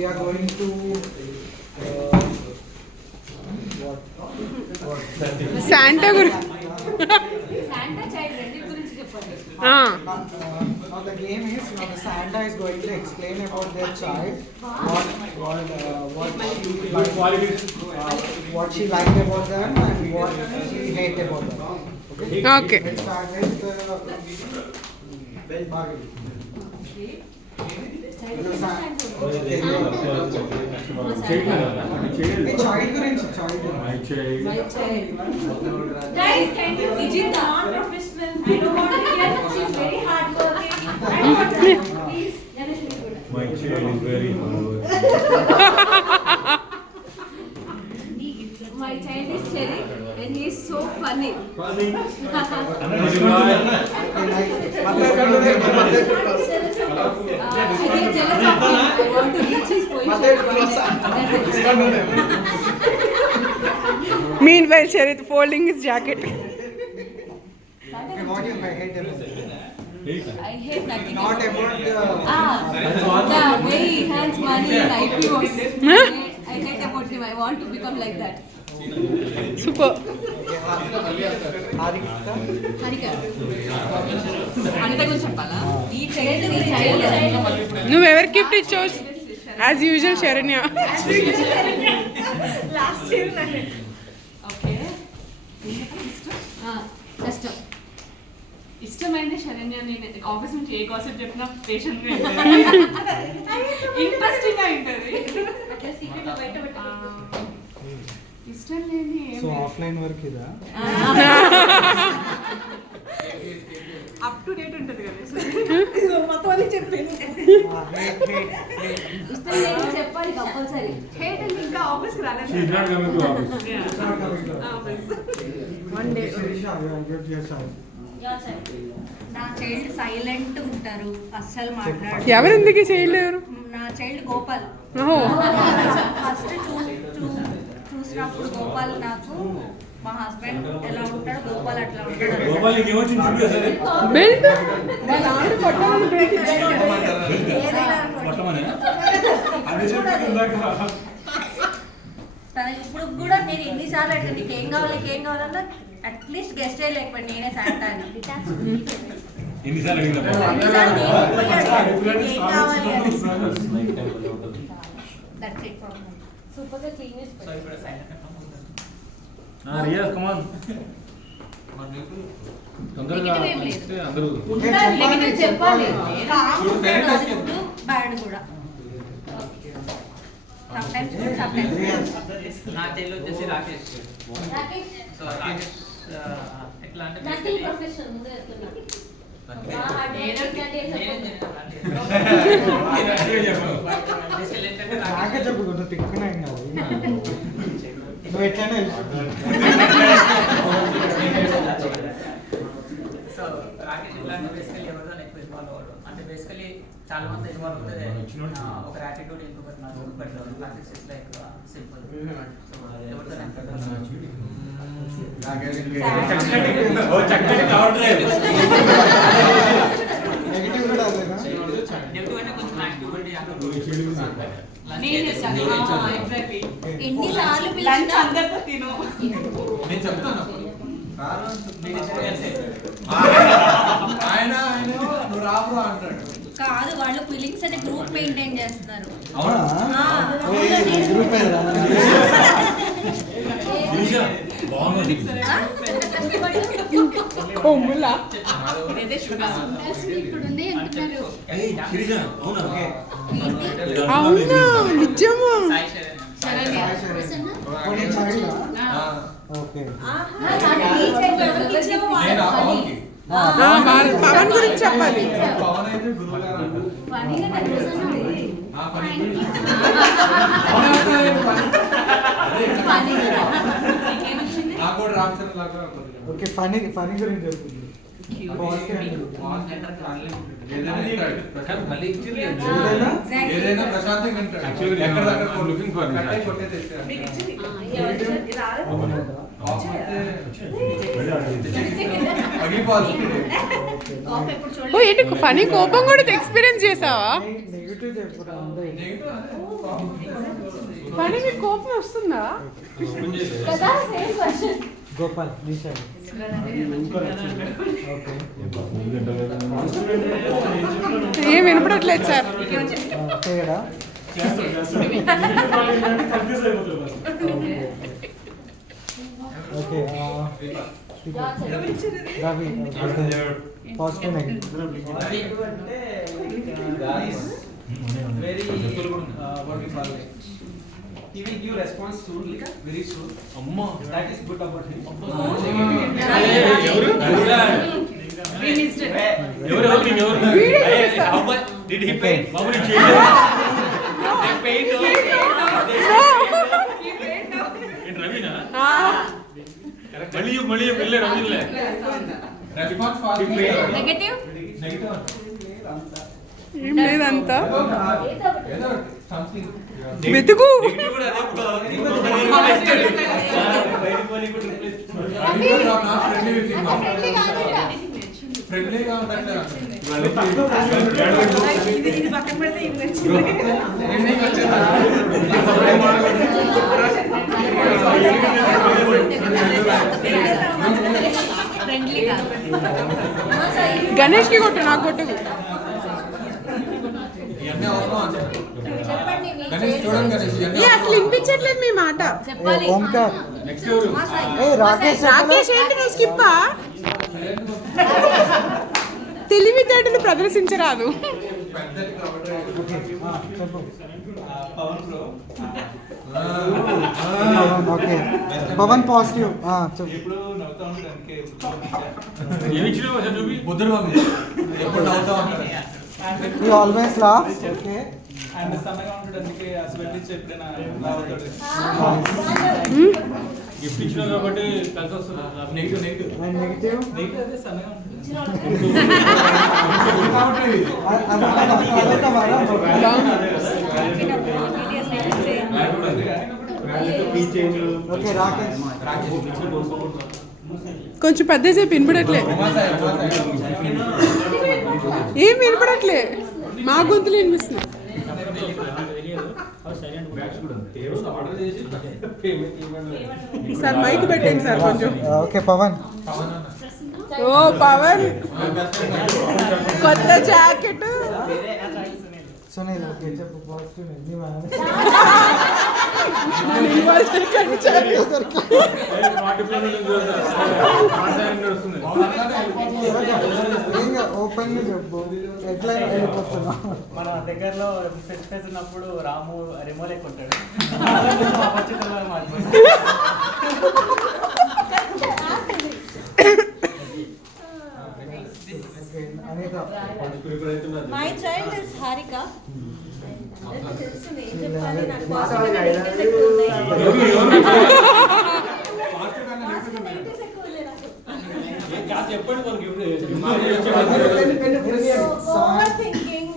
we are going to Santa Santa child rendu gurinchi cheppandi. Now the game is, the Santa is going to explain about their child, what she liked about them and what she hated about them. Okay. Let's start with Bhargavi. Child గురించి My child. Guys, can you visit the non-professional? I don't want to hear. She's very hardworking. I don't want to. Please, Janeshwari Kuda. My child is very hard. My child is Cherry and he is so funny. Funny. I get jealous of him. I want to reach his position. Meanwhile, Sharith folding his jacket. Okay, what you hate about them? I hate nothing. Not about the The way he hands money in IPOs. I hate about him. I want to become like that. Super. Harika. Anita గురించి చెప్పాలా? ఈ child నువ్వెవరికి gift ఇచ్చావు? As usual Saranya. Last year okay కష్టం ఇష్టమైంది శరణ్య. నేను office నుంచి ఏ concept చెప్పినా patient గా ఇంట్రెస్టింగ్ గా ఉంటుంది. ఇష్టం లేని సో ఆఫ్లైన్ వర్క్ ఇదా? అప్ టు డేట్ ఉంటుంది కదా మొత్తం అని చెప్పాను. ఇష్టం లేని చెప్పాలి కంపల్సరీ. హేట్ అని ఇంకా ఆఫీస్కి రాలేదు. She is not coming to office. One day నా చైల్డ్ సైలెంట్ ఉంటారు, అస్సలు మాట్లాడు. ఎవరెందుకు చేయలేరు? నా చైల్డ్ గోపాల్. ఓహో. ఫస్ట్ చూసినప్పుడు గోపాల్ నాకు మా హస్బెండ్ ఎలా ఉంటాడు, గోపాల్ అట్లా ఉంటాడు. గోపాల్ నీకు ఏమొచ్చింది చూపి అసలు. బెల్ట్. వాళ్ళ ఆవిడ కొట్టాలని బెల్ట్ ఇచ్చాడు. ఏదైనా పట్టమనే. అది చెప్తుందాక. తన ఇప్పుడు కూడా నేను ఎన్నిసార్లు అడిగాను నీకు ఏం కావాలి అట్లీస్ట్ గెస్ట్ లేకపోతే నేనే శాంటా అని. ఎన్నిసార్లు అడిగినా ఎన్నిసార్లు నేను పోయి అడిగాను, ఏం కావాలి అని. That's it for me. Super గా క్లీన్ చేసి రియాజ్ కమ్ ఆన్. తొందరగా Negative ఏం లేదు. వస్తే అందరూ నెగటివ్ చెప్పాలి. కామ్ ఉంటాడు, అది గుడ్ బ్యాడ్ కూడా. Sometimes good, sometimes bad. నా చెల్లి వచ్చేసి రాకేష్. సో రాకేష్ ఎట్లా అంటే నథింగ్ ప్రొఫెషనల్ ముందే చెప్తున్నా. నాకే చెప్పు కొంచెం తిక్కున నువ్వు ఎట్లయినా సో రాకేష్ ఎట్లా అంటే బేసికలీ ఎవరితో ఎక్కువ ఇన్వాల్వ్ అవ్వడం. అంటే బేసికలీ చాలా మంది ఇన్వాల్వ్ అవుతుంది ఒక యాటిట్యూడ్ ఇంకొకటి నాకు బట్ రాకేష్ ఇట్లా ఎక్కువ సింపుల్. సో ఎవరితో నెగిటివ్ కూడా అదేనా? నెగిటివ్ అంటే కొంచెం యాక్టివ్ ఉండి ఎన్నిసార్లు లంచ్ పిలిచినా అందరితో తిను. నేను చెప్తాను ఆయన నువ్వు రాబు అంటాడు. కాదు, వాళ్ళు ఫీలింగ్స్ అనే గ్రూప్ మెయింటైన్ చేస్తున్నారు. అవునా? గ్రూప్ బాగుంది. కొమ్ములా. అవునా నిజమా? ఓకే. నేను ఆ పవన్కి. పవన్ గురించి చెప్పాలి. పవన్ అయితే గురువు గారు అంటారు. ఆ పని నాకు కూడా రామచంద్ర లాగా ఓకే, ఫనీ గురించి చెప్తుంది. ఏదైనా ప్రశాంతంగా ఉంటాడు. Actually, ఎక్కడ దగ్గర I'm looking for this. కట్టాయి కొట్టేసి పగిలిపోతుంది. ఓ ఏంటి ఫనీ కోపం కూడా ఎక్స్పీరియన్స్ చేసావా? నెగిటివ్ చెప్పడం ఫనీ మీకు కోపం వస్తుందా? కదా సేమ్ క్వశ్చన్. గోపాల్ నిషా ఓకే ఏం వినపడట్లేదు సార్. తేడా okay Ravi positive negative very what we call it. He will give response soon, like very soon. Amma, that is good about him. Did he pay? They paid. In Ravina? మళ్ళీ వెళ్ళే రవిలే. Response fast. Negative negative ఏం లేదంతా ఏదో something వెతుకు. ఫ్రెండ్లీగా ఉందంటే ఇది పక్కన పెడితే ఇది వచ్చింది. ఫ్రెండ్లీగా గణేష్ కి కొట్టు, నాకు కొట్టు. ఇవన్నీ అవసరం అంటే చెప్పండి మీ గణేష్ చూడండి గణేష్ ఇవన్నీ ఏ అసలు వినిపించట్లేదు మీ మాట. చెప్పాలి. ఓంకార్ నెక్స్ట్ ఎవరు? ఏ రాకేష్ రాకేష్ ఏంటి నువ్వు స్కిప్పా? తెలివితేటలు ప్రదర్శించరాదు. పెద్దది కాబట్టి చెప్పు Pawan bro. Okay Pawan positive చెప్పు ఎప్పుడు నవ్వుతా ఉంటాడు అందుకే ఏమి ఇచ్చినావు అసలు చూపి? బుద్ధుడు మమ్మీ ఎప్పుడు నవ్వుతా ఉంటాడు. You always laugh okay and సన్నగా ఉంటాడు అందుకే హస్బెండ్ ఇచ్చి ఎప్పుడైనా నవ్వుతాడు. గిఫ్ట్ ఇచ్చినావు కాబట్టి కలిసి వస్తుంది. Negative negative. అండ్ నెగిటివ్ నీకు అదే సన్నగా ఉంటాడు. అదొక వరం ఓకే రాకేష్ కొంచెం పెద్ద చెప్పి వినపడట్లే. ఏం వినపడట్లే, మా గొంతులు వినిపిస్తుంది. సార్ మైక్ పెట్టండి సార్ కొంచెం. ఓకే పవన్ ఓ పవన్ కొత్త జాకెట్. సునీల్ ఓకే చెప్పు పాజిటివ్ ఓపెన్ గా చెప్పు ఎట్లా వెళ్ళిపోతున్నా. మన దగ్గరలో ఫెస్ట్ ఉన్నప్పుడు రాము రిమోల్ ఎక్కువ ఉంటాడు. Anitha my child is Harika. తెలుస్తుంది ఏం చెప్పాలి, నాకు పాజిటివ్ నెగటివ్స్ ఎక్కువ ఉన్నాయి. నెగటివ్స్ ఎక్కువ ఉన్నాయి నాకు. చెప్పండి మనకి ఓవర్ థింకింగ్,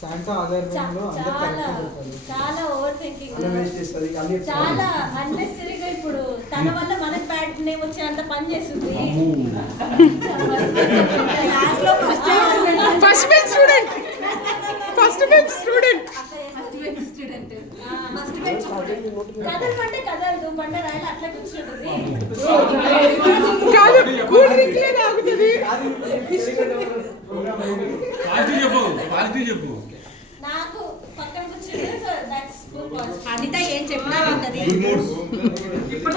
శాంతా ఆధార్ లో అందరు చాలా కరెక్ట్ చాలా ఓవర్ థింకింగ్, చేస్తుంది చాలా అన్నెసరీగా ఇప్పుడు తన వల్ల మనకు బ్యాడ్ నేమ్ వచ్చేంత పని చేస్తుంది. క్లాస్లో first bench student, first bench student. First bench కథలు పంటే కథలు పంట రాయాలి అట్లా కూర్చుంటుంది. కాదు కూల్ డ్రింక్ లే తాగుతుంది. పాజిటివ్ చెప్పు, పాజిటివ్ చెప్పు. నాకు పక్కన కూర్చుంటే so that's full positive. Anitha ఏం చెప్పినా ఉంటది. ఇప్పుడు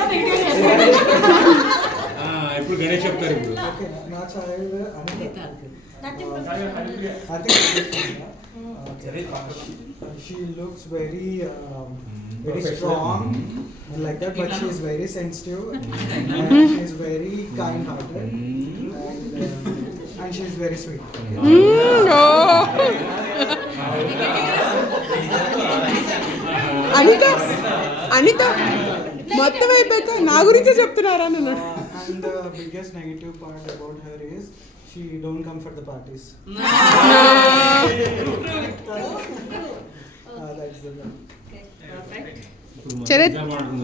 ఇప్పుడు గణేష్ చెప్తారు. ఇప్పుడు ఓకే నా child Anitha nothing. she looks very very strong and like that, but she is very sensitive and she is very kind hearted and she is very sweet. Anitha Anitha మొత్తం అయిపోయాక నా గురించే చెప్తున్నారా నన్ను. And the biggest negative part about her is she don't come for the parties. That's the one. Charan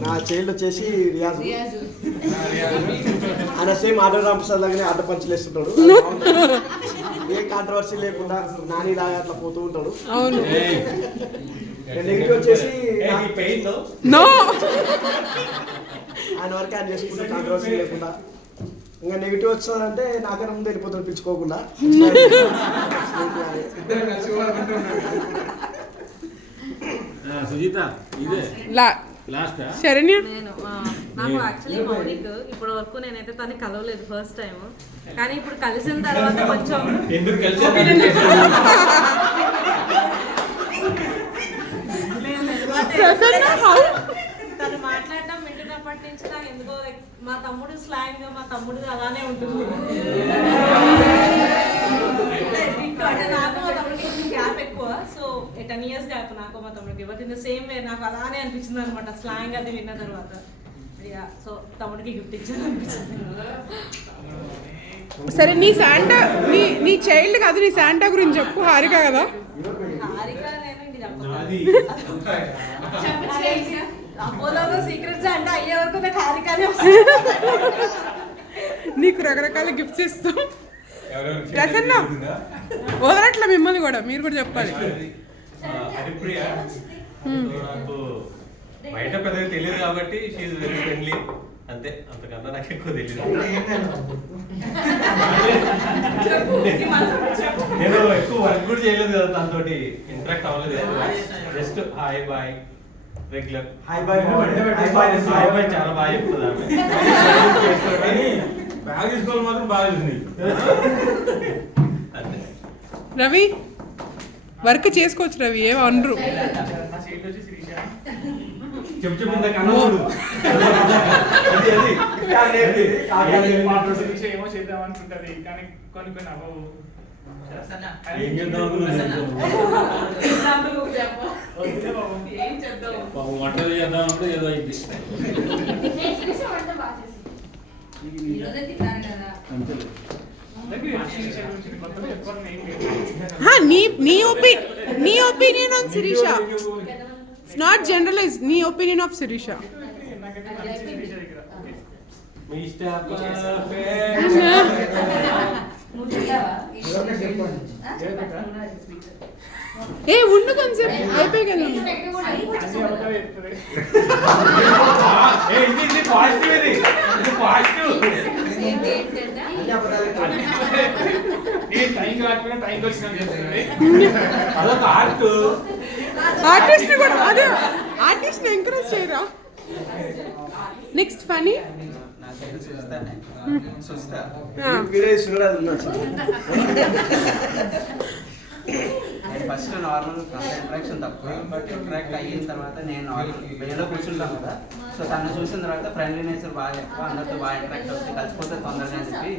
నా child వచ్చేసి రియాజ్ ఆయన same auto Ramprasad లాగానే ఆట పంచులు వేస్తుంటాడు. ఏ కాంట్రవర్సీ లేకుండా నాని లాగా అట్లా పోతూ ఉంటాడు. అవును. నెగిటివ్ వచ్చేసి నో ఆయన వరకు ఆయన చేసుకుంటాడు కాంట్రవర్సీ లేకుండా. ఇంకా నెగిటివ్ వచ్చిందంటే నాకన్నా ముందు వెళ్ళిపోతాడు పిలుచుకోకుండా. సుజిత ఇదే లాస్ట్ శరణ్య. నాకు యాక్చువల్లీ మౌనిక్ ఇప్పటి వరకు నేనైతే తను కలవలేదు ఫస్ట్ టైం, కానీ ఇప్పుడు కలిసిన తర్వాత కొంచెం ఎందుకు కలిసి తను మాట్లాడటం వింటున్నప్పటి నుంచి నాకు ఎందుకో మా తమ్ముడు స్లాంగ్ మా తమ్ముడు అలానే ఉంటుంది. అంటే నాకు మా తమ్ముడికి గ్యాప్ ఎక్కువ, సో 10 years గ్యాప్ నాకు మా తమ్ముడికి. But in the same way నాకు అలానే అనిపించింది అనమాట స్లాంగ్ అది విన్న తర్వాత. సో తమ్ముడికి గిఫ్ట్ ఇచ్చాను అనిపించింది. సరే నీ శాంటా నీ చైల్డ్ కాదు, నీ శాంటా గురించి చెప్పు. హారిక కదా. హారిక నేను ఇంక చెప్పను. అపోలోలో సీక్రెట్స్ అంటే అయ్యే వరకు నాకు హారికనే వస్తుంది. నీకు రకరకాల గిఫ్ట్స్ ఇస్తాం. ప్రసన్న వదలట్లా మిమ్మల్ని కూడా, మీరు కూడా చెప్పాలి. హరిప్రియ నాకు బయట పెద్దగా తెలియదు కాబట్టి షీఈ్ వెరీ ఫ్రెండ్లీ అంతే, అంతకన్నా నాకు ఎక్కువ తెలియదు. నేను ఎక్కువ వర్క్ కూడా చేయలేదు కదా, దాంతో ఇంటరాక్ట్ అవ్వలేదు. Just hi bye regular hi bye hi bye చాలా బాగా చెప్తుంది ఆమె. బ్యాగ్ తీసుకోవాలి మాత్రం బాగా చూసింది. రవి వర్క్ చేసుకోవచ్చు రవి, ఏమో అనరు. చెప్పు ఇంత కనోడు ఏమో చేద్దాం అనుకుంటది కానీ కొన్ని కొన్ని అవ్వవు. ఏం చేద్దాం అనుకున్నాను వంట చేద్దాం అంటే ఏదో అయింది. ఈరోజే తిన్నాను కదా. నీ opinion on Sirisha, not generalize. నీ ఒపీనియన్ ఆఫ్ శిరీష. ఏ ఉండు కాన్సెప్ట్ అయిపోయి కదా. ఆర్టిస్ట్ కూడా అదే, ఆర్టిస్ట్ ని ఎంకరేజ్ చేయరా. Next funny first normal interaction తక్కువ, బట్ ఇంటరాక్ట్ అయిన తర్వాత నేను నార్మల్ వేలో కూర్చుంటాను కదా, సో తను చూసిన తర్వాత ఫ్రెండ్లీ నేచర్ బాగా ఎక్కువ, అందరితో బాగా ఇంటరాక్ట్ అవుతుంది, కలిసిపోతే తొందరగా అని చెప్పి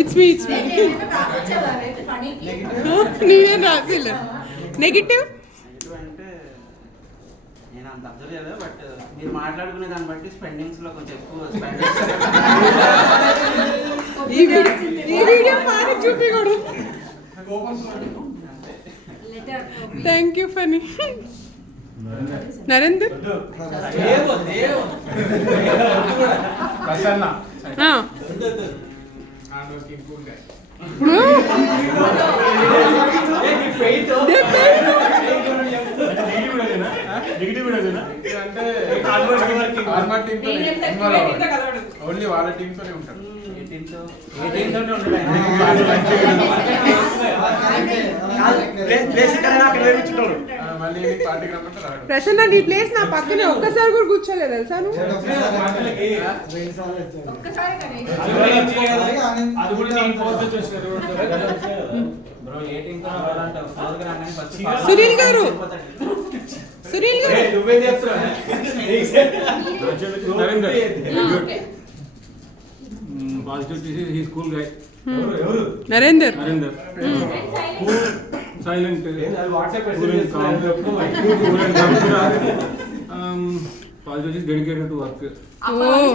ఇట్స్ మీ నీవే రాసిల్. నెగిటివ్ అంటే నేను అంత అబ్జర్వ్ చేయలేదు, బట్ మీరు మాట్లాడుకునే దాన్ని బట్టి స్పెండింగ్స్ లో కొంచెం ఎక్కువ స్పెండ్ ఈ వీడియో మాని చూపిగోడు. Thank you Phani. Narender only వాళ్ళ టీమ్ తోనే ఉంటారు. ప్రసన్న నీ ప్లేస్ నా పక్కనే ఒక్కసారి కూడా కూర్చోలేదు తెలుసా నువ్వు. సునీల్ గారు, సునీల్ గారు positive he school guy. Narender silent positive is dedicated to work.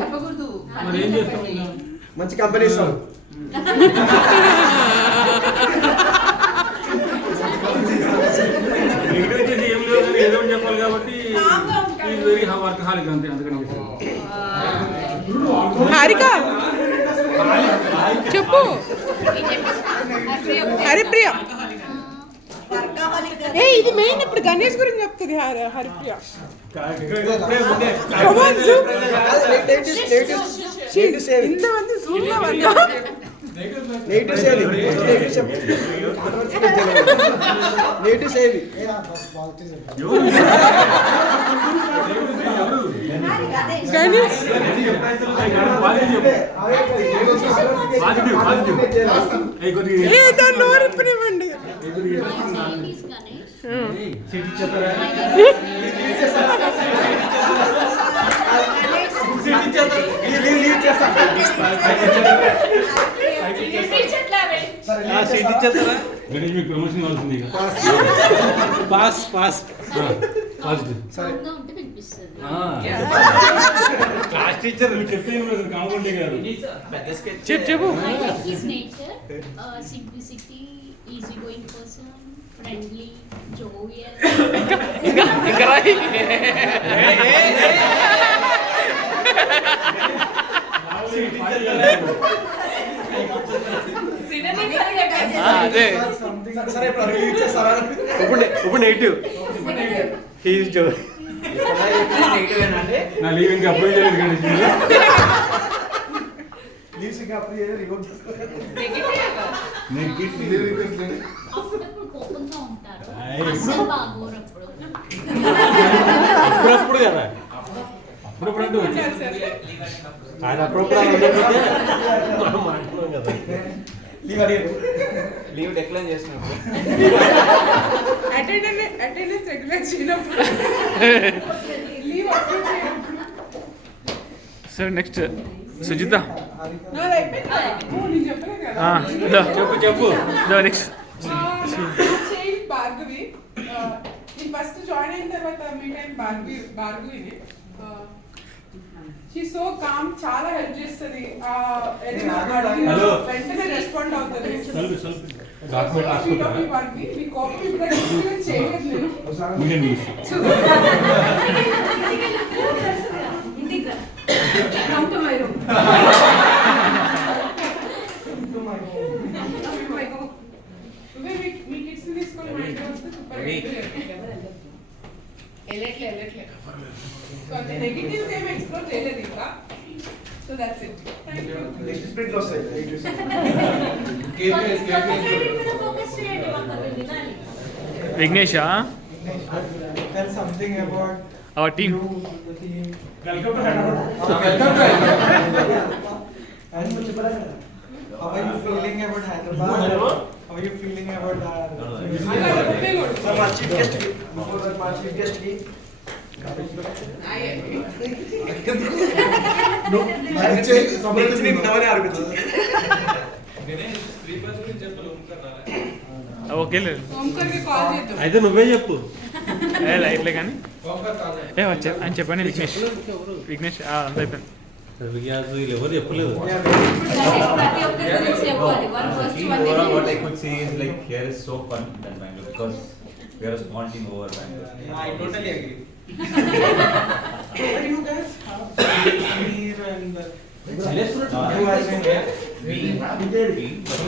చెప్పకూడదు. మరి ఏం చేస్తాం ఇక? మంచి కంపెనీ ఇస్తాడు. నెగిటివ్ వచ్చేసి ఏం లేదు కానీ ఏదో ఒకటి చెప్పాలి కాబట్టి ఈజ్ వెరీ వర్క్ హాలిక్ అంతే, అందుకని హారిక చెప్పు. హరిప్రియ ఏ ఇది మెయిన్ ఇప్పుడు గణేష్ గురించి చెప్తుంది హరిప్రియ. ఇంతమంది జూమ్ లో వద్దా? నెగిటివ్ సేవ్ గణేష్ ఏదో నోరు ఇప్పనివ్వండి. గణేష్ మీకు ప్రమోషన్ కావాల్సింది ఇక. Pass pass positive class teacher చెప్తే కానుకుంటే కాదు. చెప్పు. His nature, simplicity, easygoing person, friendly, jovial. అదే ఇప్పుడు నెగిటివ్ నెగిటివ్ ఏంటంటే నా లీవ్ ఇంకా అప్లై చేయలేదు గణేష్. అప్పుడప్పుడు కోపంగా ఉంటారు. అసలు బాగోరప్పుడు. అప్పుడప్పుడు కదా, అప్పుడప్పుడు అంటే వచ్చి ఆయన అప్పుడప్పుడు మనం మాట్లాడుతున్నాం కదా. లీవ్ డిక్లైన్ చేసినప్పుడు అటెండెన్స్ రెగ్యులర్ చేయనప్పుడు లీవ్ అప్రూవ్ చేయనప్పుడు. సరే నెక్స్ట్ సుజిత. నాది అయిపోయింది. నేను చెప్పలేదు కదా. చెప్పు నెక్స్ట్ భార్గవి. నేను ఫస్ట్ జాయిన్ అయిన తర్వాత మీట్ అయిన భార్గవిని. షీ సో కామ్, చాలా హెల్ప్ చేస్తుంది. వెంటనే రెస్పాండ్ అవుతుంది. మీ కోపం ఇప్పుడు చేయలేదు నేను. Come to my room. Me kids తీసుకొని మా ఇంటికి వస్తే సూపర్ వెళ్ళట్లే. సో అంటే నెగిటివ్స్ ఏమి ఎక్స్ప్లోర్ చేయలేదు ఇంకా. So that's it. Vignesh Tell something about our team. Welcome to How are you feeling about Hyderabad? How are you feeling about మా chief guest కి బిఫోర్ దట్ మా చీఫ్ గెస్ట్ కి okay ఓంకర్కి call చేద్దాం. అయితే నువ్వే చెప్పు. లైట్లే కానీ వచ్చా అని చెప్పండి. విఘ్నేష్ అంత అయిపోయింది. ఎవరు చెప్పలేదు. ప్రతి ఒక్కరి గురించి చెప్పాలి. One first one What I could say is like here is so fun than Bangalore because we are a small team over Bangalore. I totally agree. But you guys have Samir and We have been, but